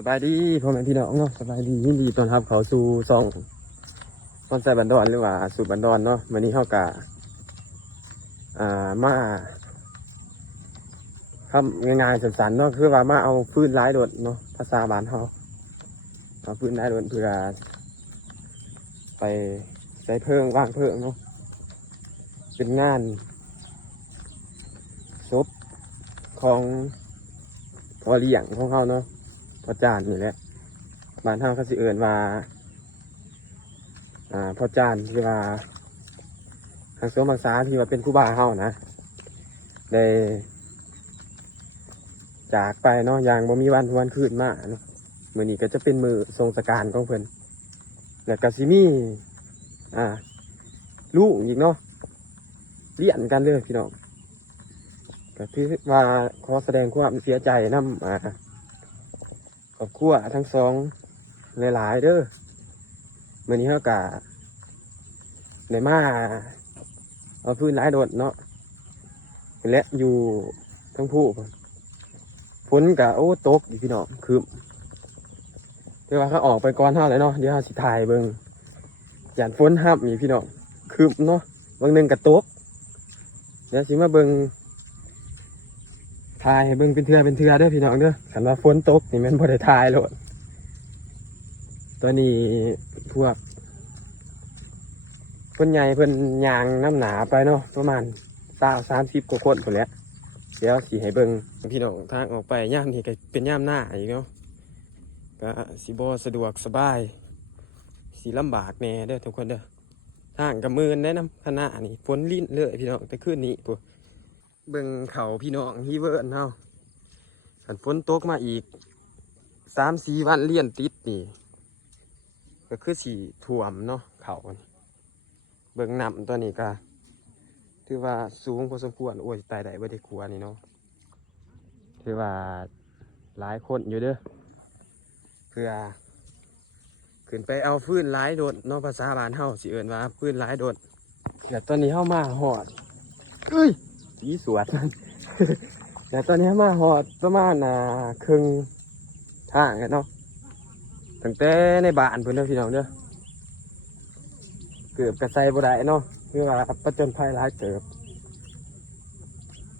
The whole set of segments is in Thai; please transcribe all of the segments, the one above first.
สบายดีพ่อแม่พี่น้องเนาะสบายดียินดีต้อนรับเขาสู่ซ่องบอนไซบันดอนหรือว่าสูตรบันดอนเนาะวันนี้เขากะมาคำง่ายๆสั้นๆเนาะคือว่ามาเอาฟืนร้ายโดดเนาะภาษาบ้านเขาเอาฟืนร้ายโดดเพื่อไปใส่เพิ่งว่างเพิ่งเนาะเป็นงานศพของพ่อเลี้ยงของเขาเนาะพ่อจานนี่แหละบ้านเฮาเขาสิเอิ้นว่าพ่อจานที่ว่าทางสวนบางสาที่ว่าเป็นครูบาเฮานะได้จากไปเนาะอย่างบ่มีวันคืนมาเนาะมื้อนี้ก็จะเป็นมื้อทรงสการของเพิ่นแล้วก็สิมีลูกอีกเนาะเลี้ยงกันเลยพี่น้องก็คือว่าขอแสดงความเสียใจนำครอบครัวทั้งสองหลายๆเด้อมื้อนี้เฮาก็ได้มาเอาพื้นร้ายโดดเนาะและอยู่ทั้งผู้ฝนกับโอ้ตกอยู่พี่น้องคือเดี๋ยวว่าเขาออกไปก่อนเท่าเลยเนาะเดี๋ยวเขาสิถ่ายเบิ่งย่านฝนห้ามมีพี่น้องคือเนาะบางหนึ่งกับตกเดี๋ยวสิมาเบิ่งถ่ายให้เบิ่งเป็นเทือเด้อพี่น้องเด้อคันว่าฝนตกนี่มันบ่ได้ถ่ายโลดตัวนี้พวกเพิ่นใหญ่เพิ่นยางน้ำหนาไปเนาะประมาณ30 กว่าคนคนแล้วเดี๋ยวสิให้เบิ่งพี่น้องทางออกไปย่ามนี่ก็เป็นย่ามหน้าอีกเนาะก็สิบ่สะดวกสบายสิลำบากแน่เด้อทุกคนเด้อทางกับมือแนะนำคณะนี่ฝนลิ้นเลยพี่น้องแต่คืนนี้ปุ๊บเบิ่งเขาพี่น้องฮีเวิร์นเฮาคันฝนตกมาอีก3-4 วันเลี่ยนติดนี่ก็คือสิท่วมเนาะเขาเบิ่งน้ำตัวนี้ก็ถือว่าสูงพอสมควรโอ้ยตายได้บ่ได้กลัวนี่เนาะถือว่าหลายคนอยู่เด้อเพื่อขึ้นไปเอาฟืนหลายโดดเนาะภาษาบ้านเฮาสิเอิ้นว่าฟืนหลายโดดแต่ตอนนี้เฮามาหอดสีสวด แต่ตอนนี้มาหอดประมาณครึ่งทางเนาะตั้งแต่ในบ้านเพิ่นเด้อพี่น้องเด้อเกือบกระใส่บ่ได้เนาะคือว่าประจนภัยหลายเกิบ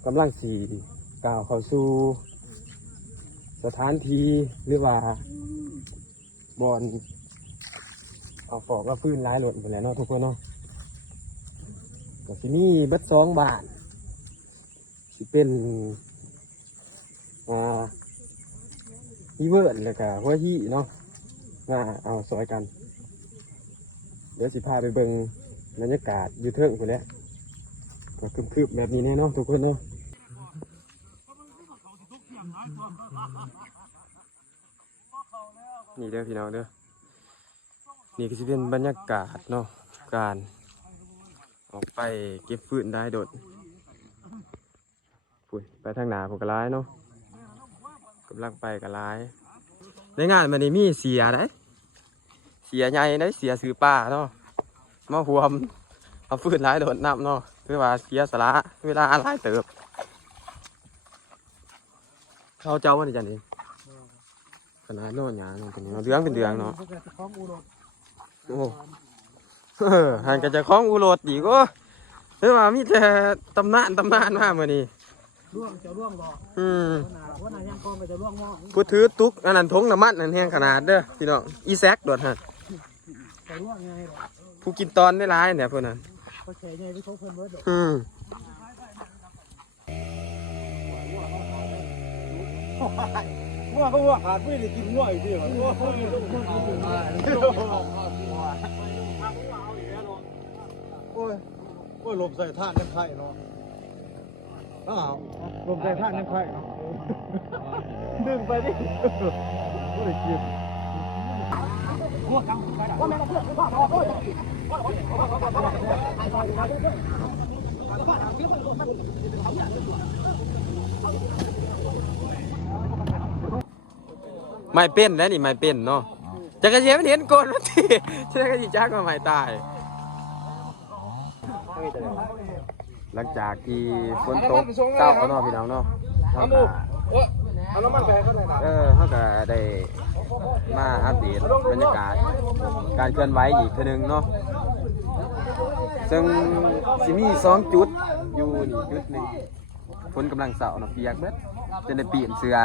กำลังสีก้าวเข้าสู่สถานที่หรือว่าบอนเอาฟอกว่าฟื้นร้ายหล่นไปแล้วเนาะทุกคนเนาะแต่ที่นี่เบิด2 บาทที่เป็นฮีเวิร์ดเลยกับหัวฮีเนาะมาเอาซอยกันเดี๋ยวสิพาไปเบิ่งบรรยากาศอยู่เทิงไปแล้วก็คืบๆแบบนี้แน่เนาะทุกคนเนาะนี่เด้อพี่น้องเด้อนี่ก็จะเป็นบรรยากาศเนาะการออกไปเก็บฟืนได้โดดฝุ่นไปทางหนาผมก็ร้ายเนาะกำลังไปก็ร้ายในงานมันนี่มีเสียได้เสียใหญ่ได้เสียซื้อป้าเนาะมาหวมเอาฟืนร้ายโดดน้ำเนาะคือว่าเสียสละเวลาร้ายเติบเขาเจ้าวันนี้จันเองขนาดโน่นหยาเนาะเป็นเดืองเป็นเดืองเนาะโอ้หันกันจะคล้องอุโรดดีก็เฮ้ยว่ามีแต่ตำนานมากเมื่อนี้ร่วงจะร่วงบ่ว่านายังกองก็จะร่วงหม้อพูดถือตุ๊กอันนั้นทงน้ำมันนั่นแห้งขนาดเด้อพี่น้องอีแซกโดดฮะจะร่วงไงหรอผู้กินตอนได้ร้ายเนี่ยพวกนั้นเขาแฉไงพี่เขาเพิ่นเบิร์ดว่าเขาว่าขาดไม่ได้กินง่วยพี่เหรอโอ้ยลมใส่ท่านนั่นไข่เนาะลมใส่ท่านนั่นไข่เนาะดึงไปดิไม่ได้กินไม่เป็นแล้วนี่ไม่เป็นเนาะจักรเสียมันเห็นโกนแล้วทีจักรจีจักมาไม่ตายหลังจากที่ฝนตกเจ้าเนาะพี่น้องเนาะเขาก็ได้ มาอัปเดตบรรยากาศการเคลื่อนไหวอีกทีนึงเนาะซึ่งสิมี2จุดอยู่นี่จุดหนึ่งฝนกำลังเสาเนาะเปียกเบิดจะได้ปีนเสือ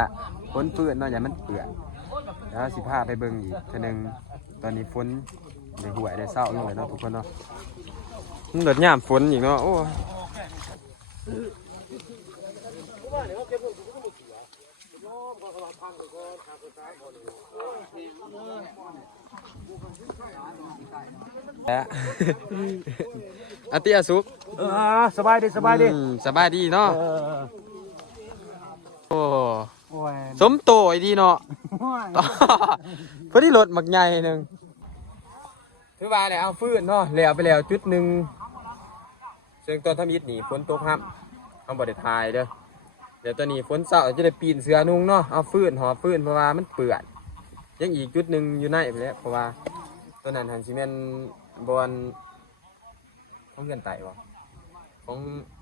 ฝนเปื้อนเนาะอย่ามันเปื้อนแล้วสิพาไปเบิ่งอีกทีนึงตอนนี้ฝนได้ห่วยได้เศร้าลงเลยเนาะทุกคนเนาะมันเดือดยามฝนอีกเนาะโอ้และอาเตียสุก สบายดีสบายดี สบายดีเนาะโอ้ โอ้ย สมโตไอ้ดีเนาะ พอดีรถหมักใหญ่หนึ่งถือว่าแล้วเอาฟื้นเนาะแล้วไปแล้วจุดหนึ่งซึ่งตอนทำอิฐนี่ฝนตกครับเอาบ่ได้ทายเด้อเดี๋ยวตอนนี้ฝนเศร้าจะได้ปีนเสือนุ่งเนาะเอาฟื้นหอฟื้นเพราะว่ามันเปื่อนยังอีกจุดหนึ่งอยู่ในไปแล้วเพราะว่าตัวนั้นหันซีเมนบอลของเงินไต่บ่ของ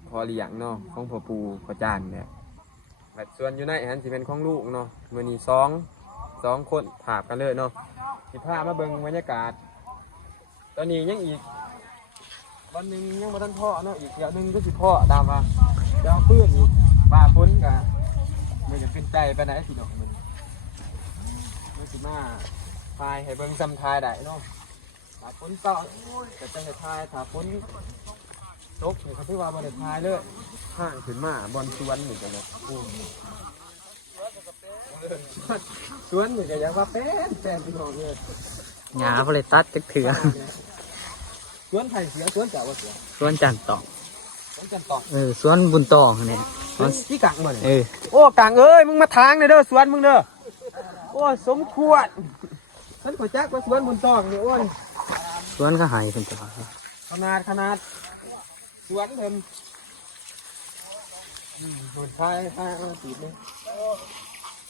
พอเลี้ยงเนาะของพ่อปูพ่อจานเนี่ยแบบส่วนอยู่ในหันซีเมนของลูกเนาะมื้อนี้สองคนผาบกันเลยเนาะสิพามาเบิ่งบรรยากาศตอนนี้ยังอีกวันหนึ่งยังมาทันพ่อเนาะอีกเดี๋ยวหนึงก็สิพ่อตามมาเดี๋ยวฟื้นอีกป่าฝนกะมันจะเป็นใจไปไหนสิเนาะมันสิมาทายให้เบิ่งซ้ำทายได้เนาะถ้าฝนเศร้าก็จะให้ทายถ้าฝนตกนี่ก็ถือว่าบ่ได้ทายเลยห่างขึ้นมาบอนสวนนี่กันเนาะสวนนี่ก็อยากว่าเป็นพี่น้องเลย หญ้าบ่ได้ตัดจักเถื่อ สวนไผ่เสือสวนเจ้าว่าเสือ สวนจันทร์ตอก สวนจันทร์ตอก สวนบุญตองเนี่ย สวนที่กังมาเนี่ย เออ โอ้กังเอ้ยมึงมาทางเลยเด้อสวนมึงเด้อโอ้สมควรฉันขอแจ้งว่าสวนบนตอกนี่โอ้ย สวนก็หายเพิ่นจ้ะ ขนาดสวนเพิ่นหนทายเอาสีเลย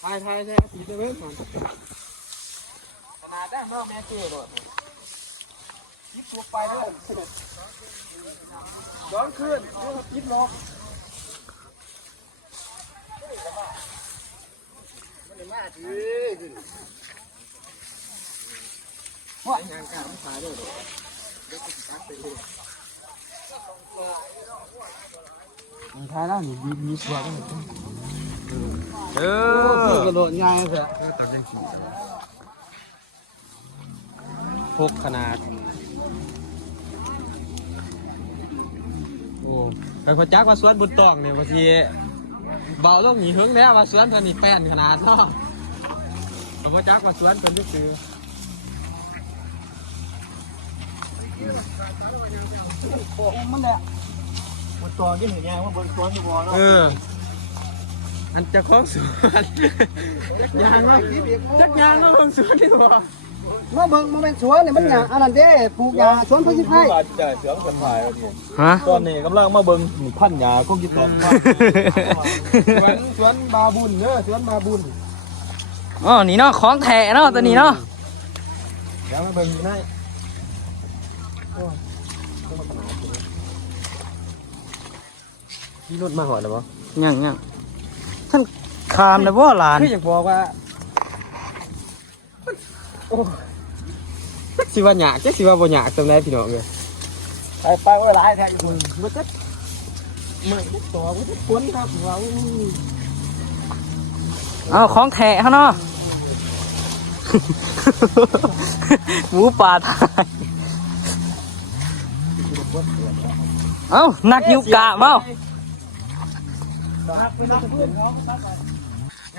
ทายใช่สีเลยเว้ยขนาดได้เนาะแม่เจ้โดดยิบตัวไปเด้อย้อนขึ้นยิบลงว่างานการขายด้วยขายแล้วนี่มีสวนกระโดดง่ายเลยตัดยังขี่พกขนาดโอ้การพจักว่าสวนบุญตองเนี่ยบางทีเบาลงหนีหึงแล้วว่าสวนเธอนี่แป้นขนาดเนาะการพจักว่าสวนเป็นลึกคือมันแหละ มันตอนที่เห็นไงว่าบนสวนอยู่บ่เนาะ อันจะคล้องสวนจักยางว่าของสวนที่บ่ มาเบิ่งบ่แม่นสวนนี่มันหญ้าอันนั้นเด้ปลูกหญ้าสวนเพิ่นสิไผ จ่ายเสือกันถ่ายแล้วนี่ ฮะ ตอนนี้กำลังมาเบิ่งพันยาก็กินตอกมา สวนบาบุญเด้อสวนบาบุญ อ๋อนี่เนาะของแท้เนาะตัวนี้เนาะ เดี๋ยวมาเบิ่งอยู่ในที่รถมาหอดหรือเปล่า ยังท่านคามได้บ่หลาน คืออยากบอกว่าโอ้จักสิว่าหยากจักสิว่าบ่หยากจำได้พี่น้องเลย ไปไว้หลายแท้อยู่ มันจะไม่ตัวมันจะฝนครับเรา เอาของแท้เฮาเนาะ หมูป่าตายเอ้านักยุกะเมา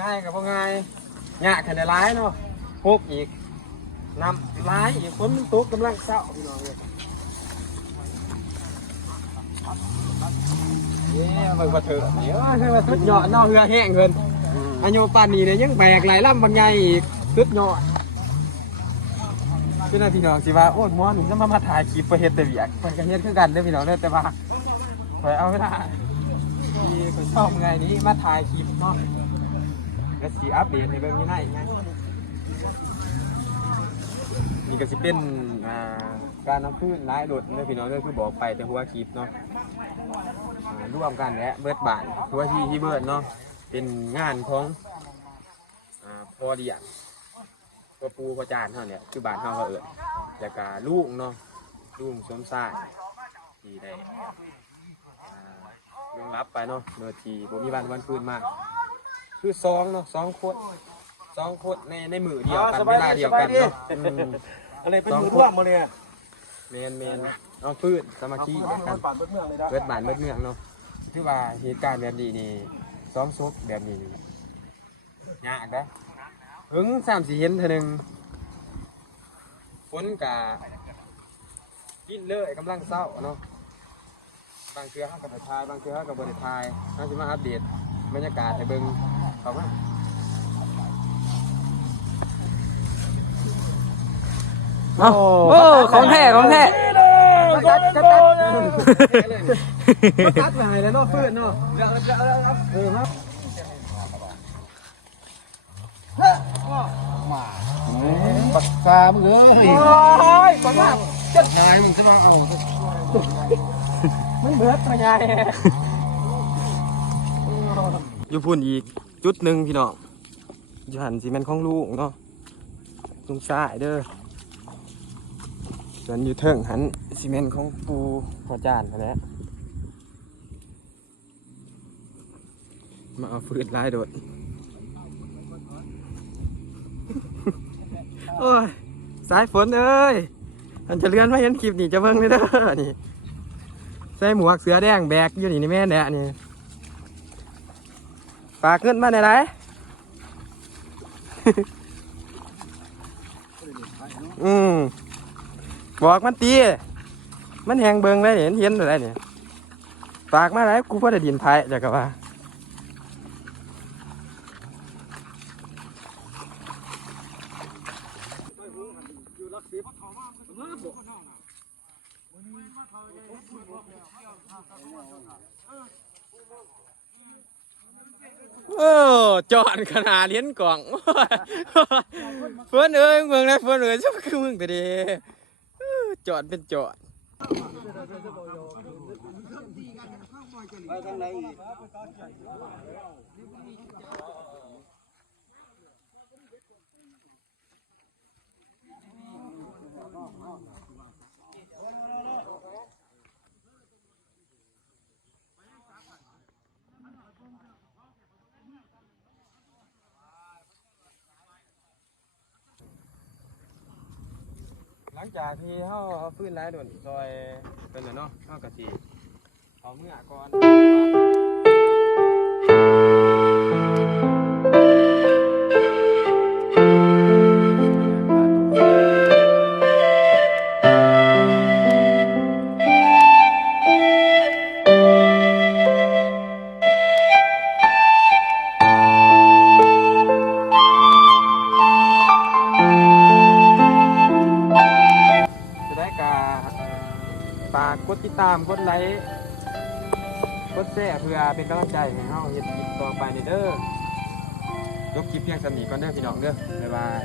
ง่ายกับบ่ง่ายหยากแค่ไหนร้ายเนาะพกอีกนำร้ายอีกฝนมันตกกำลังเศร้าพี่น้องเลยเนี่ยเบิ่งว่าเถอะเดี๋ยวคือว่าสุดยอดเนาะเหือแห้งเกินอายุป่านนี้เนี่ยยังแบกหลายลำบางใหญ่อีกสุดยอดคือนะพี่น้องสิว่าโอ้ยม้อหนุ่มจะมาถ่ายคลิปไปเฮ็ดแต่เวียกไปกันเฮ็ดคือกันเด้อพี่น้องเด้อแต่ว่าข่อยเอาเวลาที่ข่อยชอบไงนี้มาถ่ายคลิปเนาะก็สิอัปเดตให้เบิ่งอยู่ในไงนี่ก็สิเป็นการนำพื้นหลายรถเด้อพี่น้องเด้อคือบอกไปแต่หัวคลิปเนาะร่วมกันและเบิดบ้านหัวที่เบิดเนาะเป็นงานของพอดีอ่ะ ก็ปูก็จานเฮาเนี่ยคือบ้านเฮาเขาเอิ้นแล้วก็ลุงเนาะลุงสมชายที่ได้ลงรับไปเนาะโดยที่บ่มีบ้านวันคืนมาคือ2เนาะ2คนในมือเดียวกันเวลาเดียวกันเนาะ อะไรเป็นมือร่วมมาเลย แมนเอาฟืนสามัคคีกัน ปั่นเมืองเลยนะ เบิดบ้านเบิดเมืองเนาะคือว่าเหตุการณ์แบบนี้นี่2ศพแบบนี้นี่ยากเด้อ3-4เห็นเทื่อนึงฝนกะกินเลยกำลังเศร้าเนาะบางเทื่อเฮาก็ไปถ่ายบางเทื่อเฮาก็บ่ได้ถ่ายเฮาสิมาอัปเดตบรรยากาศให้เบิ่งเข้ามาโอ้ของแท้จัดไปเลยเนาะฟืนเนาะครับ ปักซามึงเลย โอ้ยก่อนว่า นายมึงจะมาเอา มันเบิดมาใหญ่อยู่พุ่นอีกจุดหนึ่งพี่น้องอยู่หันซีเมนต์ของลูกเนาะลุงชายเด้อส่วนอยู่เทิงหันซีเมนต์ของปูพอจานมาแล้วมาเอาฟืนลายโดดโอ้ยสายฝนเอ้ยมันจะเลื่อนมาเห็นคลิปนี่จะเบิ่งเลยเด้อนี่ใส่หมวกเสือแดงแบกอยู่นี่แม่นแหละนี่ฝากเงินมาไหนบอกมันตีมันแหงเบิ่งเลยเห็นอะไรเนี่ยฝากมาไหนกูพอได้ดินไผ่จากกะว่าจอดขนาดเลี้ยนกล่องเพื่อนเอ้ยเมืองไหนเพื่อนเอ้ยชอบคือมึงแต่ดีจอดเป็นจอดหลังจากที่เขาฟื้นแล้วโดนซอยเป็นแล้วเนาะเขากะทิเอาเมื่อก่อนฝากกดติดตามกดไลค์กดแชร์เพื่อเป็นกำลังใจให้เราเฮ็ดคลิปต่อไปเด้อจบคลิปเพียงเท่านี้ก่อนเด้อพี่น้องเด้อบ๊ายบาย